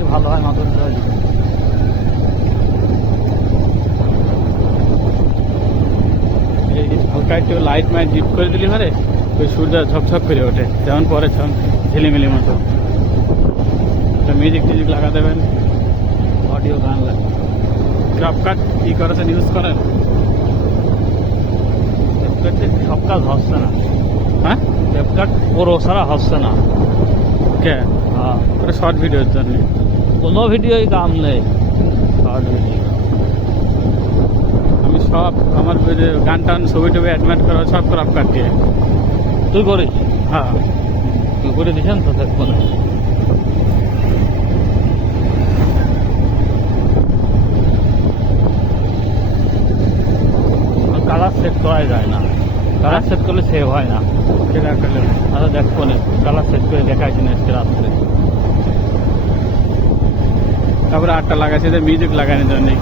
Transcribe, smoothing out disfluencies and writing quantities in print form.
যদি ভালো হয় মাত্র হালকা একটু লাইট মাইট ডিপ করে দিলি পারে ওই সূর্য ঝকঝক করে ওঠে, যেমন পরে ঝিলিমিলি মতো। মিউজিক টিউজিক লাগা দেবেন, অডিও গান লাগে। ক্রাফকাট কি করেছেন, ইউজ করেন? সব কাজ হচ্ছে না। হ্যাঁ, ক্যাপকাট পুরো সারা হচ্ছে না। কে? হ্যাঁ, ওটা শর্ট ভিডিওর জন্য। কোনো ভিডিওই কাম নেই, শর্ট ভিডিও। আমি সব আমার গান টান ছবি টবি অ্যাডমিট করা সব ক্রাফকাট দিয়ে। তুই করিস? হ্যাঁ, তুই করে দিছেন তো থাকবো না। কালার সেট করা যায় না, কালার সেট করলে সেভ হয় না। সেটা করলে আরে দেখবো না, কালার সেট করে দেখাইছি না আজকে রাত্রে। তারপরে 8টা লাগাইছে যে মিউজিক লাগানোর জন্যই।